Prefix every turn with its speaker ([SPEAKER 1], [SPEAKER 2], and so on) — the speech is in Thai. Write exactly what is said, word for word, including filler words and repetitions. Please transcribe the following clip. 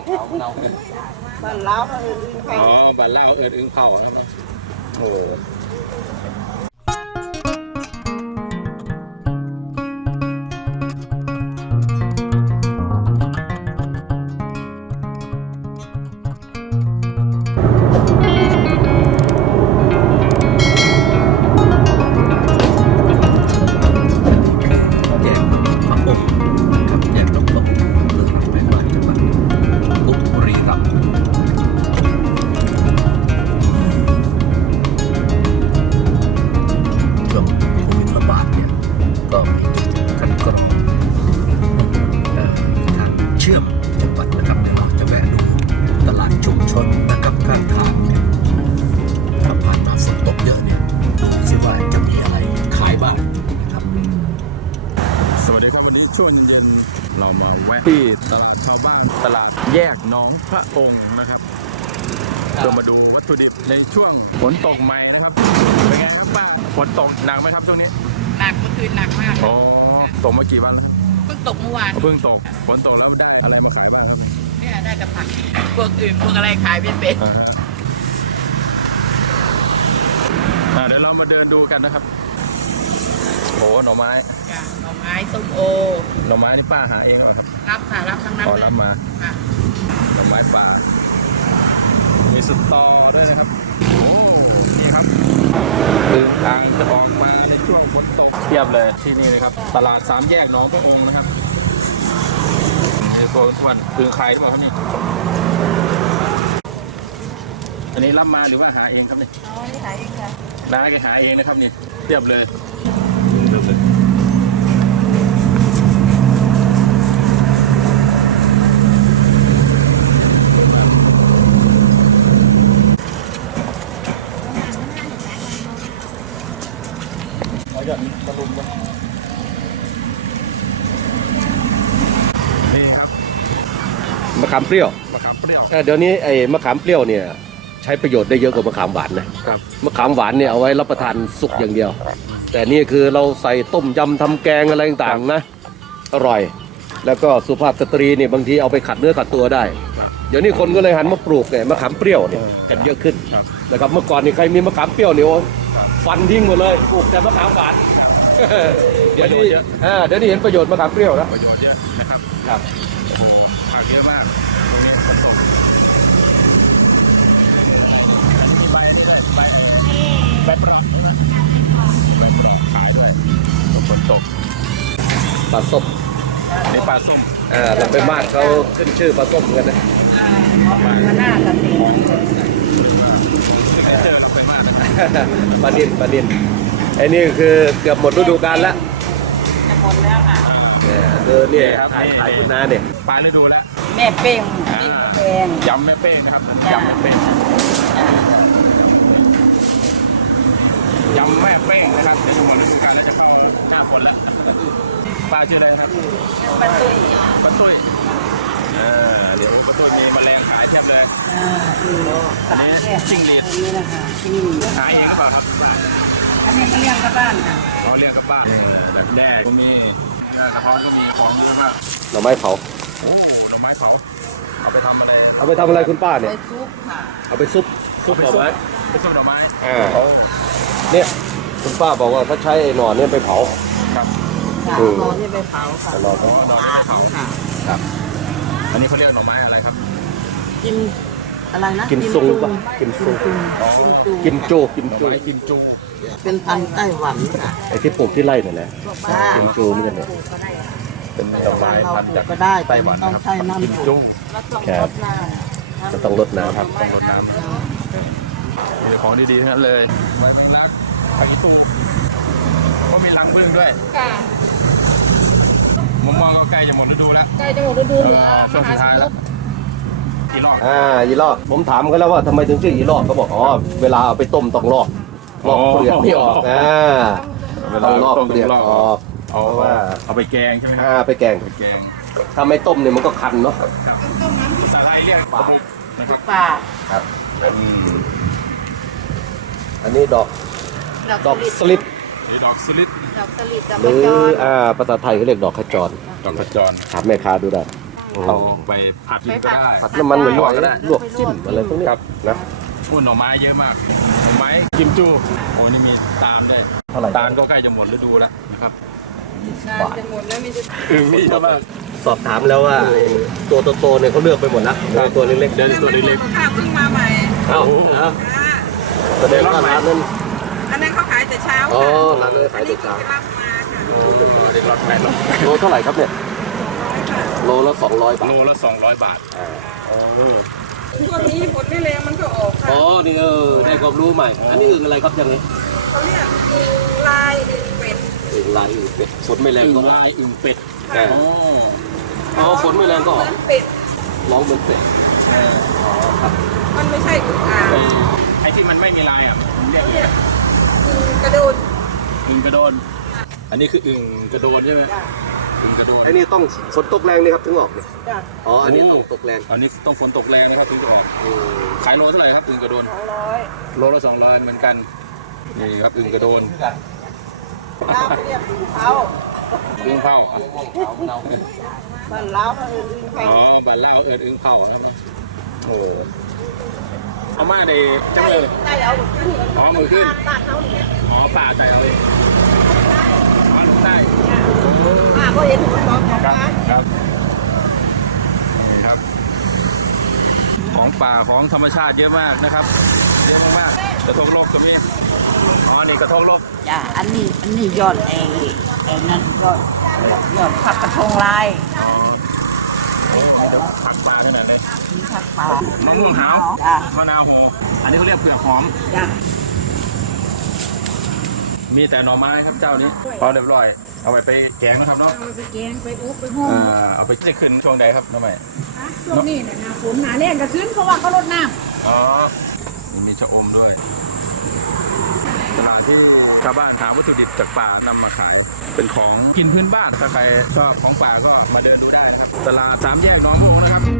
[SPEAKER 1] บ้านลาวเขาเอิญอึ้งเผา
[SPEAKER 2] อ๋อบ้านลาวเอิญอึ้งเผาครับโอ้ช่วงเย็นๆเรามาแวะที่ตลาดชาวบ้านตลาดแยกหนองพระองค์นะครับเพื่อมาดูวัตถุดิบในช่วงฝนตกใหม่นะครับเป็นไงครับป้าฝนตกหนักไหมครับช่วงนี้
[SPEAKER 1] หนักเมื่อคืนหนักมาก
[SPEAKER 2] อ๋อตกมากี่วันแล้ว
[SPEAKER 1] เพิ่งตกเมื่อวาน
[SPEAKER 2] เพิ่งตกฝนตกแล้วได้อะไรมาขายบ้างครับ
[SPEAKER 1] เนี่ยได้แต่ผักพวกอื่นพวกอะไรขายเป็นเป็น
[SPEAKER 2] เดี๋ยวเรามาเดินดูกันนะครับโหหน่อไม้
[SPEAKER 1] หน่อไม้ส้มโอ
[SPEAKER 2] หน่อไม้นี่ป้าหาเองหรอครับ
[SPEAKER 1] รับค่ะรับทั้งนั้น
[SPEAKER 2] เลยรับมาหน่อไม้ป่ามีสตอด้วยนะครับโอ้นี่ครับคือทางจะออกมาในช่วงฝนตกเทียบเลยที่นี่เลยครับตลาดสามแยกหนองพระองค์นะครับนี่ตัวทวนคือใครหรือเปล่าครับนี่อันนี้รับมาหรือว่าหาเองครับนี่
[SPEAKER 1] อ๋อนี่หาเองค่ะ
[SPEAKER 2] น้าแกหาเองนะครับนี่เทียบเลยนี่ครับ
[SPEAKER 3] มะขามเปรี้ยว
[SPEAKER 2] มะขามเปรี้ยว
[SPEAKER 3] เดี๋ยวนี้ไอ้มะขามเปรี้ยวเนี่ยใช้ประโยชน์ได้เยอะกว่ามะขามหวานนะครับมะขามหวานเนี่ยเอาไว้รับประทานสุกอย่างเดียวแต่นี่คือเราใส่ต้มยำทำแกงอะไรต่างๆนะอร่อยแล้วก็สุภาพสตรีเนี่ยบางทีเอาไปขัดเนื้อขัดตัวได้เดี๋ยวนี้คนก็เลยหันมาปลูกเนี่ยมะขามเปรี้ยวเนี่ยกันเยอะขึ้นนะครับเมื่อก่อนนี่ใครมีมะขามเปรี้ยวเนี่ยฟันทิ้งหมดเลยปลูกแต่มะขามหวานเดี๋ยวนี้เดี๋ยวนี้เห็นประโยชน์มะขามเปรี้ยวแล้ว
[SPEAKER 2] ประโยชน์เยอะนะครับ
[SPEAKER 3] ครับ
[SPEAKER 2] โอ้โหผักเยอะมากตรงนี้ฝนตกมีใบนี่ด้วยใบใบปลาใบปลาขายด้วยฝนตก
[SPEAKER 3] ปลาส้ม
[SPEAKER 2] นี่ปลาส้ม
[SPEAKER 3] อ่าเราไปมาดเขาขึ้นชื่อปลาส้มกันนะ
[SPEAKER 1] มาหน้ากันสิ
[SPEAKER 2] ไม่เจอเราไปมาดนะ
[SPEAKER 3] ปลาดินปลาดินไอ้นี่คือเกือบหมดฤดูกาลแล้ว
[SPEAKER 1] จะหมดแล้วค่ะ
[SPEAKER 3] เออเนี่ยขายขายคุณน้าเนี่ย
[SPEAKER 2] ปลาฤดูแล้ว
[SPEAKER 1] แม่เป้งแป้ง
[SPEAKER 2] ยำแม่เป้งนะครับยำแม่เป้งยำแม่เป้งนะครับเดี๋ยวจะหมดฤดูกาลแล้วจะเข้าหน้าฝนแล้วปลาชื่ออะไรครับ
[SPEAKER 1] ปลาตุ้ย
[SPEAKER 2] ปลาตุ้ยเออเดี๋ยวปลาตุ้ยมีแมลงขายเทียบเลยอันนี้จิ้งหรีดหาเองหรือเปล่าครับบ้าน
[SPEAKER 1] อันนี้เขาเลี้ยงกับบ้านค่ะ
[SPEAKER 2] เขาเลี้ยงกับบ้านแบบแด้ก็มีกระท้อนก็มีของเยอะมาก
[SPEAKER 3] หน่อไม้เผา
[SPEAKER 2] โอ้หน่อไม้เผาเอาไปทำอะไร
[SPEAKER 3] เอาไปทำอะไรคุณป้าเนี่ย
[SPEAKER 1] ไปซุปค่ะ
[SPEAKER 3] เอาไปซุปซุปหน่อไม้
[SPEAKER 2] ไปซุปหน่อไม้
[SPEAKER 3] อ่าเนี่ยคุณป้าบอกว่าเขาใช้หน่อเนี่ยไปเผา
[SPEAKER 2] ครับ
[SPEAKER 1] หน่อนี่ไปเผาค่ะ
[SPEAKER 2] หน่อหน่อไปเผาค่ะครับอันนี้เขาเรียกหน่อไม้อะไรครับ
[SPEAKER 1] กินอะไรนะ
[SPEAKER 3] กินซุงป่ะกินซุงกินจูกินจู
[SPEAKER 2] กินจู
[SPEAKER 1] เป็นพันธุ์ไต้หวันค่ะ
[SPEAKER 3] ไอ้ที่ปลูกที่ไร่นั่นแหละกินจูเหมือนกันเนี่ย
[SPEAKER 2] เป็นหน่อไม้พันธุ์จากไต้หวันนะครับกินจู
[SPEAKER 3] ครับจะต้องลดน้ำ
[SPEAKER 2] ครับต้องลดน้ำมีของดีๆทั้งนั้นเลยใบแมงลักผักอีตูก็มีรังผึ้งด้วยมุมมองก็ใกล้จะหมดฤดูแล้ว
[SPEAKER 1] ใกล้จะหมดฤดูแล้ว
[SPEAKER 2] ช่วงสุดท้ายแล้วอีลอก
[SPEAKER 3] อ่าอีลอกผมถามเขาแล้วว่าทำไมถึงชื่ออีลอกเขาบอกอ๋อเวลาเอาไปต้มต้องลอกลอกเปลือกไม่ออกอ่าต้องลอกเปลือกออก
[SPEAKER 2] เอาว่าเอาไปแกงใช่ไหมครับ
[SPEAKER 3] อ่าไปแกง
[SPEAKER 2] ไปแกง
[SPEAKER 3] ถ้าไม่ต้มเนี่ยมันก็คันเนาะ
[SPEAKER 2] ภาษาไทยเรียกปลานะครับ
[SPEAKER 1] ปลา
[SPEAKER 3] ครับอันนี้ดอกดอกสลิด
[SPEAKER 2] นี่ดอกสลิด
[SPEAKER 1] ดอกสลิดดอก
[SPEAKER 3] ขจรหรืออ่าภาษาไทยเขาเรียกดอกขจร
[SPEAKER 2] ดอกขจร
[SPEAKER 3] ถามแม่ค้าดูได้
[SPEAKER 2] เอาไปผัดกินก็ได้
[SPEAKER 3] ผัดน้ำมันหอย
[SPEAKER 2] ก็ได้
[SPEAKER 3] ลวกจิ้มอะไรพวกนี้
[SPEAKER 2] ครับ
[SPEAKER 3] นะ
[SPEAKER 2] พูดหน่อไม้เยอะมากหน่อไม้กิมจูโอ้นี่มีตาลด้วย
[SPEAKER 3] เท่าไหร่
[SPEAKER 2] ตาลก็ใกล้จะหมดฤดูแล้วนะครับ
[SPEAKER 1] จะหมดแล้วมีจะ
[SPEAKER 2] อึ่งนี่เยอะมาก
[SPEAKER 3] สอบถามแล้วว่าตัวโตๆเนี่ยเขาเลือกไปหมดนะตัวเล็กๆ
[SPEAKER 2] เดินตัวเล็ก
[SPEAKER 1] ข้าวเพิ่งมาใหม่
[SPEAKER 3] เอ้าแสดงว่าร้านนั้น
[SPEAKER 1] อันนั้นเขาขายแต่เช้า
[SPEAKER 3] อ๋อร้านนั้นขายแต่เช้า
[SPEAKER 1] ไปรับมาค่ะ
[SPEAKER 2] ๆเด็กรถแปดรถ
[SPEAKER 3] โลเท่าไหร่ครับเนี่ยโลละสองร้อยบาท
[SPEAKER 2] โลละสองร้อยบาท
[SPEAKER 1] ช่วงนี้ฝนไม่แรงมันก็ออกค่ะ
[SPEAKER 3] อ๋อนี่เออได้ความรู้ใหม่ อันนี้อึ่งอะไรครับอย่างนี้
[SPEAKER 1] เขาเรียกลายเป็ด
[SPEAKER 3] อึ่งลายอึ่งเป็ดฝนไม่แรง
[SPEAKER 2] อึ่ง
[SPEAKER 3] ก็
[SPEAKER 2] ลายอึ่งเป็ด
[SPEAKER 3] อ๋ออ๋อฝนไม่แรงก็ออก
[SPEAKER 1] เหมือนเป็ด
[SPEAKER 3] ร้องเหมือนเป็ดอ๋อครับ
[SPEAKER 1] มันไม่ใช่อึ่งอ่าง
[SPEAKER 2] ไอ้ที่มันไม่มีลายอ่ะผมเรียก
[SPEAKER 1] เขาเรียกอึ่งกระโดด
[SPEAKER 2] อึ่งกระโดน อันนี้คืออึ่งกระโดนใช่ไหม
[SPEAKER 1] จ้ะ
[SPEAKER 2] อึ่งกระโดน
[SPEAKER 3] ไอ้นี่ต้องฝนตกแรงนี่ครับถึงออกเนี่ย
[SPEAKER 1] จ้ะ
[SPEAKER 3] อ๋ออันนี้ต้องตกแรง
[SPEAKER 2] อันนี้ต้องฝนตกแรงนะครับถึงจะออก
[SPEAKER 3] อืม
[SPEAKER 2] ขายโลเท่าไหร่ครับอึ่งกระโดน
[SPEAKER 1] สองร้อย
[SPEAKER 2] โลละสองร้อยเหมือนกัน นี่ครับอึ่งกระโดน
[SPEAKER 1] น้ำเรียกอึ่งเผา
[SPEAKER 2] อึ่งเผา
[SPEAKER 1] บ้านลาวเขาเรียกอึ่งเผา
[SPEAKER 2] อ๋อบ้านเล่าวเอิญอึ่งเผาครับเนาะโอ้เอามาได้จังเลย
[SPEAKER 1] ได้เอาหมดขึ้น
[SPEAKER 2] อ๋อมือขึ้น
[SPEAKER 1] บ้านเขาเนี่ย
[SPEAKER 2] อ๋อป่าใจเอาเลยอ๋อลงใต้
[SPEAKER 1] ป้าก็เห็นหัวน้องของ
[SPEAKER 2] ครับ
[SPEAKER 1] ป้า
[SPEAKER 2] ครับนี่ครับ ของป่าของธรรมชาติเยอะมากนะครับเยอะมากๆกระทงโลกก็มีอ๋อนี่กระทงโลก
[SPEAKER 4] จ้ะอันนี้อันนี้ยอดเอไอ้นั่นยอดยอดผักกระทงลาย
[SPEAKER 2] อ๋อโอ้เดี๋ยวผักปลาขนาดเลย
[SPEAKER 4] มีผักป่าม
[SPEAKER 2] ะม่วงหาว
[SPEAKER 4] จ้ะ
[SPEAKER 2] มะนาวโหอันนี้เขาเรียกเผือกหอม
[SPEAKER 4] จ้ะ
[SPEAKER 2] มีแต่หน่อไม้ครับเจ้านี้พอเรียบร้อย เอาไปไปแกงนะครับเนาะ
[SPEAKER 5] เอาไปแกงไปอุบไปห่อ
[SPEAKER 2] เอ่อเอาไปจะขึ้นช่วงใดครับน้องใหม่
[SPEAKER 5] ช่วงนี้เนี่ยหนาฝนหนาแรงก็ขึ้นเพราะว่าเขาลดน้ำ
[SPEAKER 2] อ๋อนี่มีชะอมด้วย ตลาดที่ชาวบ้านหาวัตถุดิบจากป่านำมาขาย เป็นของกินพื้นบ้าน ถ้าใครชอบของป่าก็มาเดินดูได้นะครับ ตลาดสามแยกหนองโพงนะครับ